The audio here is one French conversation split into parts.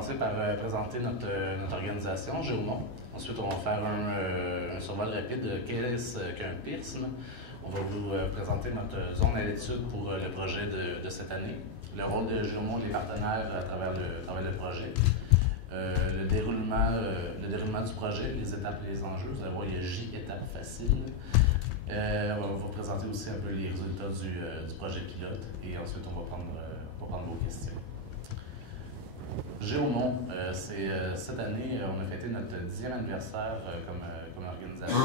commencer par présenter notre organisation, Géomont. Ensuite, on va faire un survol rapide de qu'est-ce qu'un PIRSM. On va vous présenter notre zone à l'étude pour le projet de cette année, le rôle de Géomont et des partenaires à travers le projet, le déroulement du projet, les étapes et les enjeux. Vous allez voir, il y a J étapes faciles. On va vous présenter aussi un peu les résultats du projet pilote et ensuite on va prendre vos questions. Géomont, cette année, on a fêté notre 10e anniversaire comme organisation.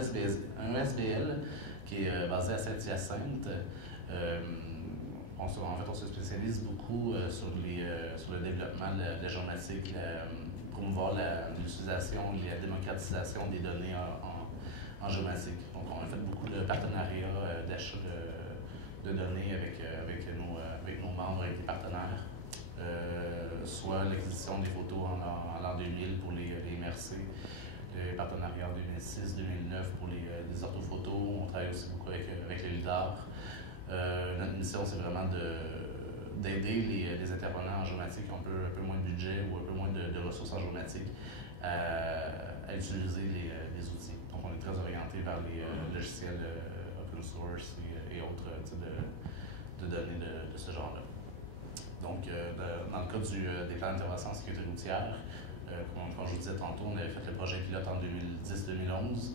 C'est un SBL qui est basé à Saint-Hyacinthe. En fait, on se spécialise beaucoup sur le développement de la géomatique, promouvoir l'utilisation et la démocratisation des données en géomatique. Donc, on a fait beaucoup de partenariats d'achat de données avec nos membres et les partenaires. Soit l'acquisition des photos en l'an 2000 pour les MRC, les partenariats en 2006-2009 pour les orthophotos. On travaille aussi beaucoup avec le LIDAR. Notre mission, c'est vraiment d'aider les intervenants en géomatique qui ont un peu moins de budget ou un peu moins de ressources en géomatique à utiliser les outils. Donc, on est très orienté vers les logiciels open source et autres types de données de ce genre-là. Donc, dans le cas des plans d'intervention en sécurité routière, comme je vous disais tantôt, on avait fait le projet pilote en 2010-2011.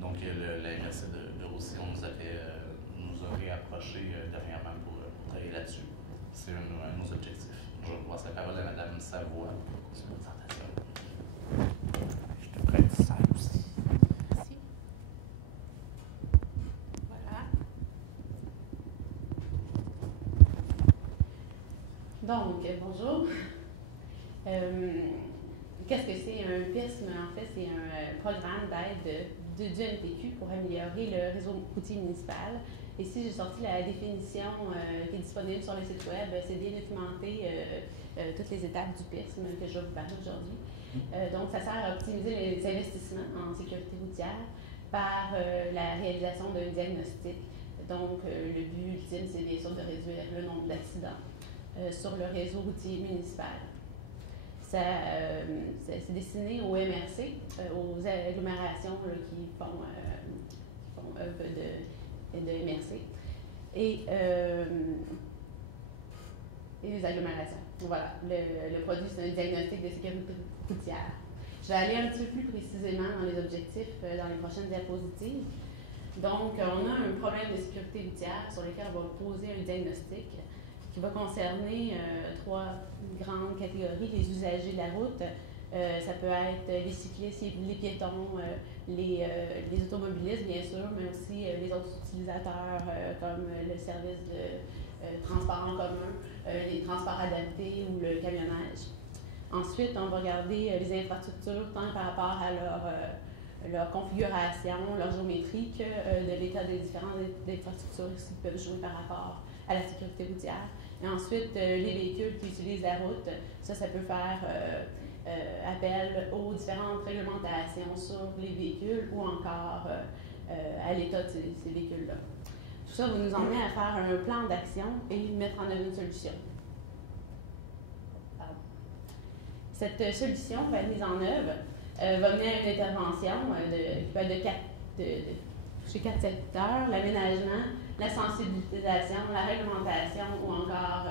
Donc, la MRC de Roussillon nous a réapproché dernièrement pour travailler là-dessus. C'est un de nos objectifs. Je vais passer la parole à Mme Savoie pour sa présentation. Je te prête ça aussi. Merci. Voilà. Donc, bonjour. Qu'est-ce que c'est un PIRSM? En fait, c'est un programme d'aide du NPQ pour améliorer le réseau routier municipal. Ici, j'ai sorti la définition qui est disponible sur le site web. C'est bien documenté toutes les étapes du PIRSM que je vais vous parler aujourd'hui. Donc, ça sert à optimiser les investissements en sécurité routière par la réalisation d'un diagnostic. Donc, le but ultime, c'est bien sûr de réduire le nombre d'accidents sur le réseau routier municipal. C'est destiné aux MRC, aux agglomérations qui font œuvre de MRC et les agglomérations. Voilà, le produit, c'est un diagnostic de sécurité routière. Je vais aller un petit peu plus précisément dans les objectifs dans les prochaines diapositives. Donc, on a un problème de sécurité routière sur lequel on va poser un diagnostic qui va concerner trois grandes catégories: les usagers de la route, ça peut être les cyclistes, les piétons, les automobilistes bien sûr, mais aussi les autres utilisateurs comme le service de transport en commun, les transports adaptés ou le camionnage. Ensuite, on va regarder les infrastructures tant par rapport à leur configuration, leur géométrie, que de l'état des différentes infrastructures qui peuvent jouer par rapport à la sécurité routière. Et ensuite, les véhicules qui utilisent la route, ça peut faire appel aux différentes réglementations sur les véhicules ou encore à l'état de ces véhicules-là. Tout ça va nous emmener à faire un plan d'action et mettre en œuvre une solution. Pardon. Cette solution va être mise en œuvre, va mener à une intervention qui peut être chez 4 secteurs: l'aménagement, la sensibilisation, la réglementation ou encore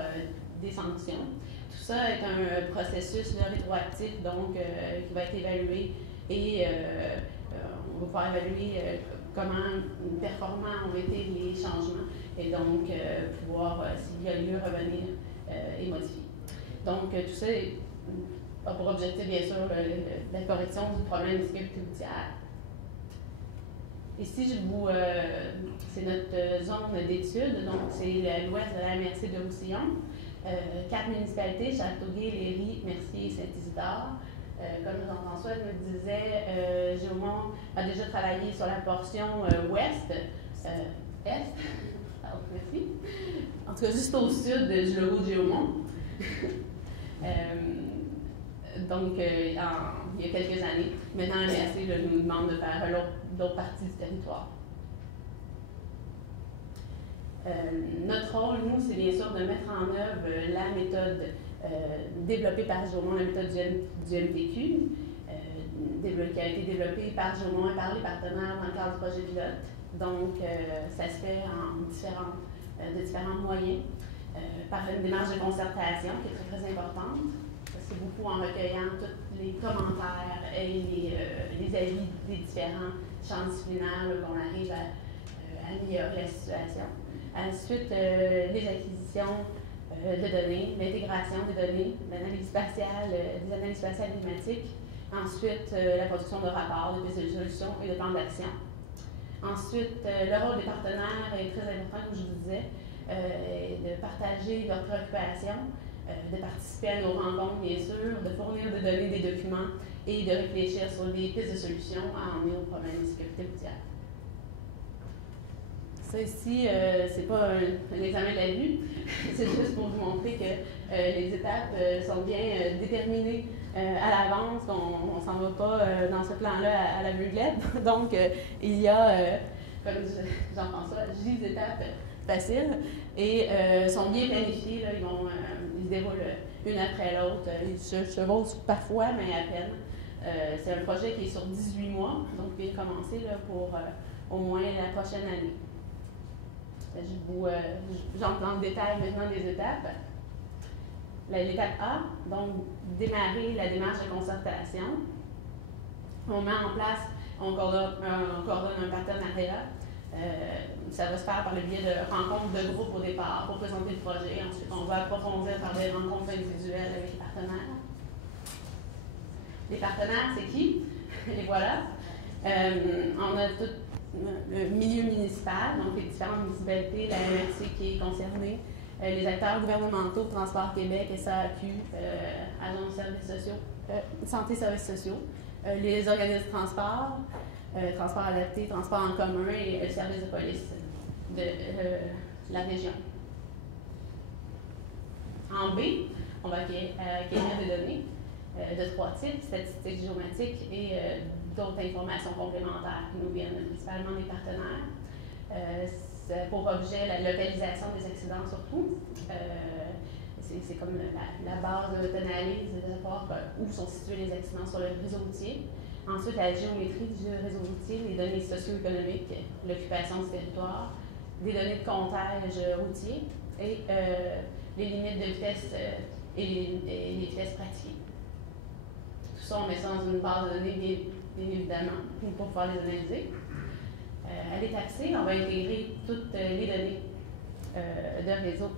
des sanctions. Tout ça est un processus rétroactif donc qui va être évalué et on va pouvoir évaluer comment performants ont été les changements et donc pouvoir, s'il y a lieu, revenir et modifier. Donc tout ça a pour objectif bien sûr la correction du problème de sécurité routière. Ici, c'est notre zone d'étude, donc c'est l'ouest de la MRC de Roussillon. 4 municipalités: Châteauguay, Léry, Mercier et Saint-Isidore. Comme Jean-François me disait, Géomont a déjà travaillé sur la portion ouest, est, alors, merci. En tout cas, juste au sud du logo de Géomont. Donc, il y a quelques années. Maintenant, la MRC nous demande de faire l'autre partie du territoire. Notre rôle, nous, c'est bien sûr de mettre en œuvre la méthode développé par Jaumont, la méthode du MTQ, qui a été développée par Jaumont et par les partenaires dans le cadre du projet pilote. Donc, ça se fait de différents moyens, par une démarche de concertation qui est très, très importante. C'est beaucoup en recueillant tous les commentaires et les avis des différents champs disciplinaires qu'on arrive à améliorer la situation. Ensuite, les acquisitions de données, l'intégration des données, l'analyse spatiale, des analyses spatiales climatiques. Ensuite, la production de rapports, de pistes de solutions et de plans d'action. Ensuite, le rôle des partenaires est très important, comme je vous disais, de partager leurs préoccupations, de participer à nos rencontres, bien sûr, de fournir des données, des documents et de réfléchir sur des pistes de solutions à emmener aux problèmes de sécurité routière. Ça ici, c'est pas un examen de la vue, c'est juste pour vous montrer que les étapes sont bien déterminées à l'avance, qu'on ne s'en va pas dans ce plan-là à l'aveuglette. Donc, il y a, comme Jean-François, 10 étapes faciles et sont bien planifiées. Là, ils se déroulent une après l'autre. Ils se chevauchent parfois, mais à peine. C'est un projet qui est sur 18 mois, donc il vient commencer là, pour au moins la prochaine année. J'entre dans le détail maintenant des étapes. L'étape A, donc démarrer la démarche de concertation. On met en place, on coordonne un partenariat. Ça va se faire par le biais de rencontres de groupe au départ pour présenter le projet. Ensuite, on va approfondir par des rencontres individuelles avec les partenaires. Les partenaires, c'est qui? Les voilà. On a tout le milieu municipal, donc les différentes municipalités, la MRC qui est concernée, les acteurs gouvernementaux, Transport Québec, SAQ, Agence de services sociaux, Santé services sociaux, les organismes de transport, transport adapté, transport en commun et le service de police de la région. En B, on va acquérir des données de 3 types, statistiques, géomatiques et d'autres informations complémentaires qui nous viennent principalement des partenaires. Pour objet la localisation des accidents surtout. C'est comme la base de notre analyse, de savoir où sont situés les accidents sur le réseau routier. Ensuite, la géométrie du réseau routier, les données socio-économiques, l'occupation du territoire, des données de comptage routier et les limites de vitesse et les vitesses pratiquées. Tout ça, on met ça dans une base de données, bien évidemment, pour pouvoir les analyser. À l'étape C, on va intégrer toutes les données de réseau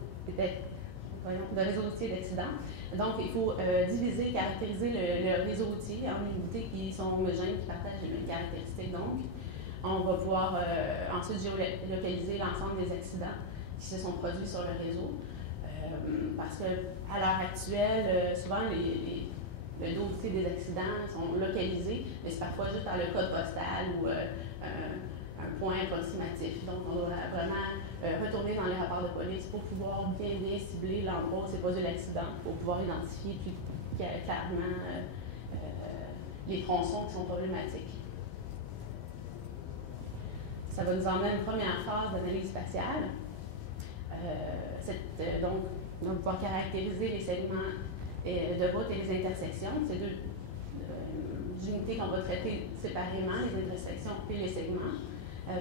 routier d'accident. Donc, il faut diviser, caractériser le réseau routier en unités qui sont homogènes, qui partagent les mêmes caractéristiques. Donc, on va pouvoir ensuite géolocaliser l'ensemble des accidents qui se sont produits sur le réseau. Parce qu'à l'heure actuelle, souvent, le dossier des accidents sont localisés, mais c'est parfois juste par le code postal ou un point approximatif. Donc, on doit vraiment retourner dans les rapports de police pour pouvoir bien cibler l'endroit où s'est posé l'accident, pour pouvoir identifier plus clairement les tronçons qui sont problématiques. Ça va nous emmener à une première phase d'analyse spatiale. Donc, on va pouvoir caractériser les segments de route et les intersections. C'est deux unités qu'on va traiter séparément, les intersections et les segments.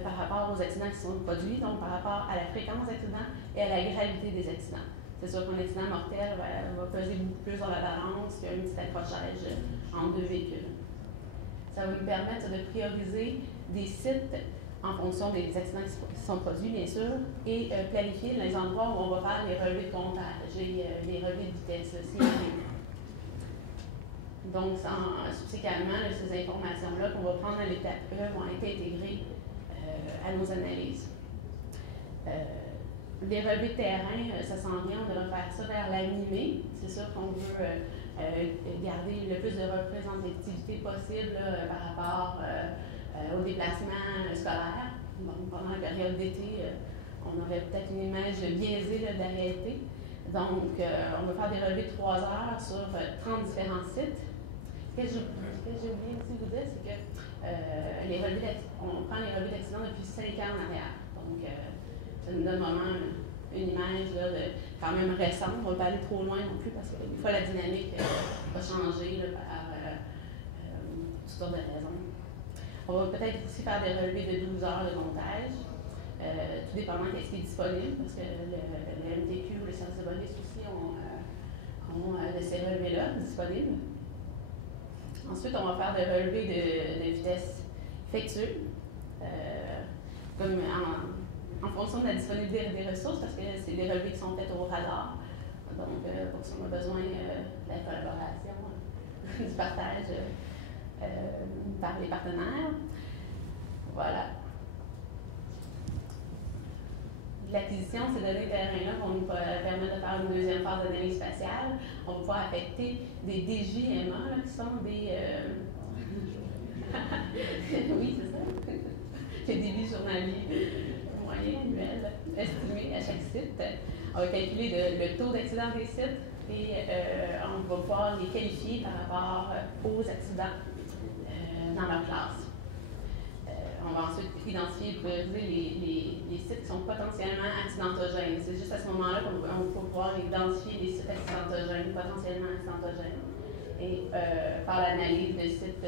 Par rapport aux accidents qui sont produits, donc par rapport à la fréquence d'accidents et à la gravité des accidents. C'est sûr qu'un accident mortel va peser beaucoup plus dans la balance qu'un petit accrochage entre deux véhicules. Ça va nous permettre de prioriser des sites en fonction des accidents qui sont produits, bien sûr, et planifier les endroits où on va faire les relevés de comptage et les relevés de vitesse. Donc, subséquemment, ces informations-là qu'on va prendre à l'étape E vont être intégrées à nos analyses. Les relevés de terrain, ça s'en vient, on devrait faire ça vers la mi-mai. C'est sûr qu'on veut garder le plus de représentativité possible là, par rapport au déplacement scolaire. Donc, pendant la période d'été, on aurait peut-être une image biaisée là, de la réalité. Donc, on va faire des relevés de 3 heures sur 30 différents sites. Ce que j'ai oublié aussi de vous dire, c'est que on prend les relevés d'accidents depuis 5 ans en arrière. Donc, ça nous donne vraiment une image là, quand même récente. On ne va pas aller trop loin non plus parce que des fois la dynamique va changer là, par toutes sortes de raisons. On va peut-être aussi faire des relevés de 12 heures de montage, tout dépendant de ce qui est disponible, parce que le MTQ ou les services de police aussi ont de ces relevés-là disponibles. Ensuite, on va faire des relevés de vitesse effectuée, comme en fonction de la disponibilité des ressources, parce que c'est des relevés qui sont faits au radar. Donc, pour ça, on a besoin de la collaboration, du partage par les partenaires. Voilà. L'acquisition de ces données terrain-là vont nous permettre de faire une deuxième phase d'analyse spatiale. On va pouvoir affecter des DJMA, qui sont des... oui, c'est ça. Les débits journaliers moyens annuels estimés à chaque site. On va calculer le taux d'accident des sites et on va pouvoir les qualifier par rapport aux accidents dans leur classe. On va ensuite identifier et prioriser les sites qui sont potentiellement accidentogènes. C'est juste à ce moment-là qu'on va pouvoir identifier les sites accidentogènes, potentiellement accidentogènes, et faire l'analyse de sites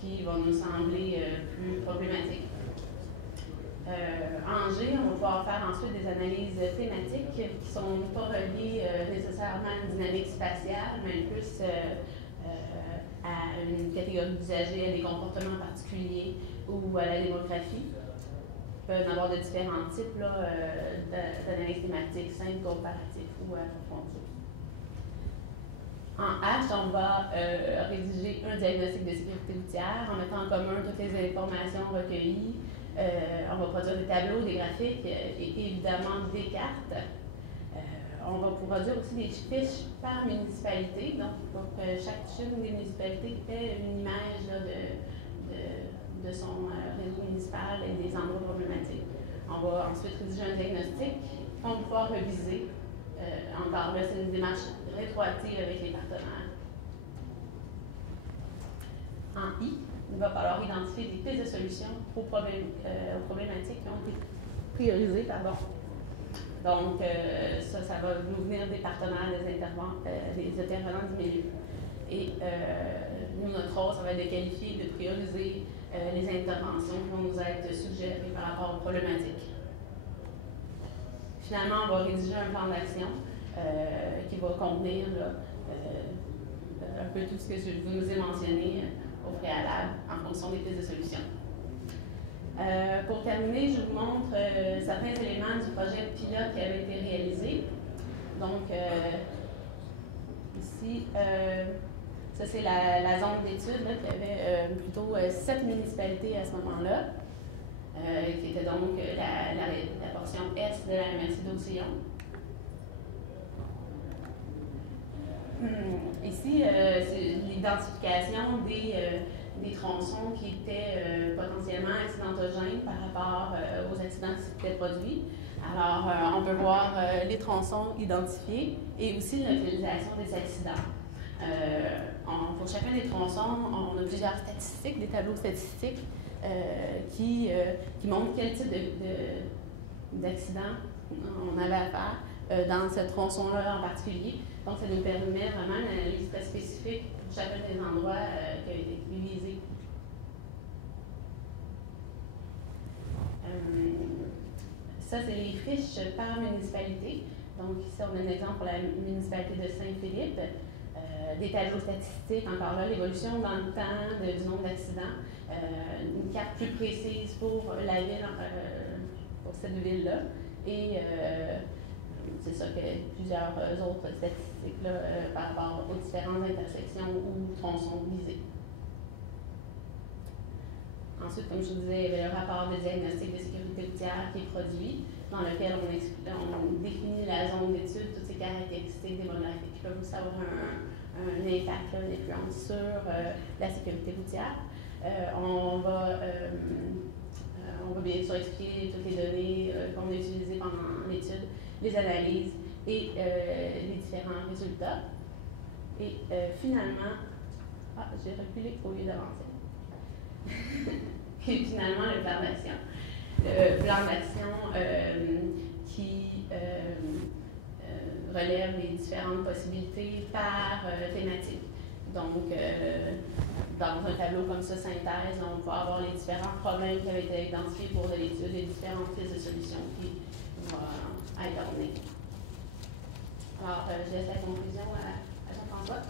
qui vont nous sembler plus problématiques. En G, on va pouvoir faire ensuite des analyses thématiques qui ne sont pas reliées nécessairement à une dynamique spatiale, mais plus à une catégorie d'usagers, à des comportements particuliers ou à la démographie. Il peut y en avoir de différents types d'analyses thématiques, simples, comparatives ou approfondies. En H, on va rédiger un diagnostic de sécurité routière en mettant en commun toutes les informations recueillies. On va produire des tableaux, des graphiques et évidemment des cartes. On va produire aussi des fiches par municipalité. Donc chacune des municipalités fait une image là, de son réseau municipal et des endroits problématiques. On va ensuite rédiger un diagnostic qu'on va pouvoir reviser. Encore là, c'est une démarche rétroactive avec les partenaires. En I, il va falloir identifier des pistes de solutions aux problématiques qui ont été priorisées. Donc, ça va nous venir des partenaires, des intervenants du milieu. Et nous, notre rôle, ça va être de qualifier, de prioriser les interventions qui vont nous être suggérées par rapport aux problématiques. Finalement, on va rédiger un plan d'action qui va contenir un peu tout ce que je vous ai mentionné au préalable en fonction des pistes de solutions. Pour terminer, je vous montre certains éléments du projet pilote qui avait été réalisé. Donc, ici, ça c'est la zone d'étude qui avait plutôt 7 municipalités à ce moment-là, qui était donc la portion est de la MRC d'Océan. Ici, c'est l'identification des tronçons qui étaient potentiellement accidentogènes par rapport aux accidents qui s'étaient produits. Alors, on peut voir les tronçons identifiés et aussi la localisation des accidents. Pour chacun des tronçons, on a plusieurs statistiques, des tableaux statistiques qui montrent quel type d'accident on avait à faire dans ce tronçon-là en particulier. Donc, ça nous permet vraiment une analyse très spécifique pour chacun des endroits qui a été visé. Ça, c'est les fiches par municipalité. Donc, ici, on a un exemple pour la municipalité de Saint-Philippe. Des tableaux statistiques, encore là, l'évolution dans le temps du nombre d'accidents. Une carte plus précise pour la ville, pour cette ville-là. Et c'est ça que plusieurs autres statistiques là, par rapport aux différentes intersections ou tronçons visés. Ensuite, comme je vous disais, il y avait le rapport de diagnostic de sécurité routière qui est produit, dans lequel on définit la zone d'étude, toutes ses caractéristiques démographiques, qui peuvent aussi avoir un impact, une influence sur la sécurité routière. On va bien sûr expliquer toutes les données qu'on a utilisées pendant l'étude, les analyses et les différents résultats. Et finalement, j'ai reculé au lieu d'avancer. Et finalement, le plan d'action. Le plan d'action qui relève les différentes possibilités par thématique. Donc, dans un tableau comme ça, synthèse, on va avoir les différents problèmes qui avaient été identifiés pour de l'étude et différentes pistes de solutions qui vont être données. Alors, je laisse la conclusion à Jean-François.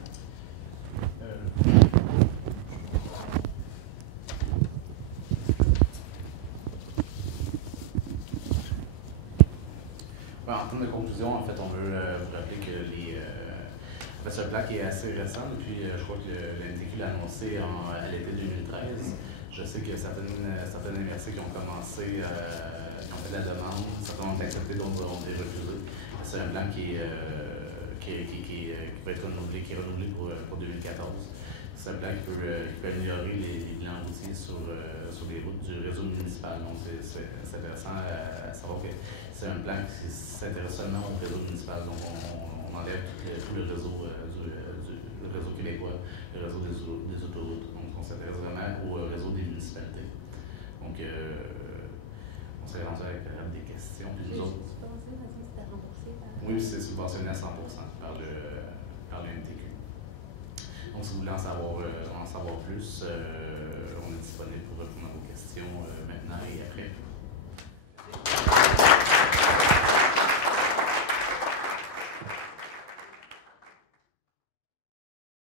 En termes de conclusion, en fait, on veut vous rappeler que c'est un plan qui est assez récent. Depuis, je crois que l'NTQ l'a annoncé à l'été 2013. Je sais qu'il y a certaines universités qui ont commencé, qui ont fait de la demande, certains ont accepté, d'autres ont été refusés. C'est un plan qui va être renouvelé, qui est renouvelé pour 2014. C'est un plan qui peut améliorer les bilans routiers sur les routes du réseau municipal. Donc, c'est intéressant à savoir que c'est un plan qui s'intéresse seulement au réseau municipal. Donc, on enlève tout le réseau le réseau québécois, le réseau des autoroutes. Donc, on s'intéresse vraiment au réseau des municipalités. Donc, on s'est rendu avec des questions. Puis nous autres, oui, c'est subventionné à 100% par le MTQ. Donc, si vous voulez en savoir plus, on est disponible pour répondre à vos questions maintenant et après.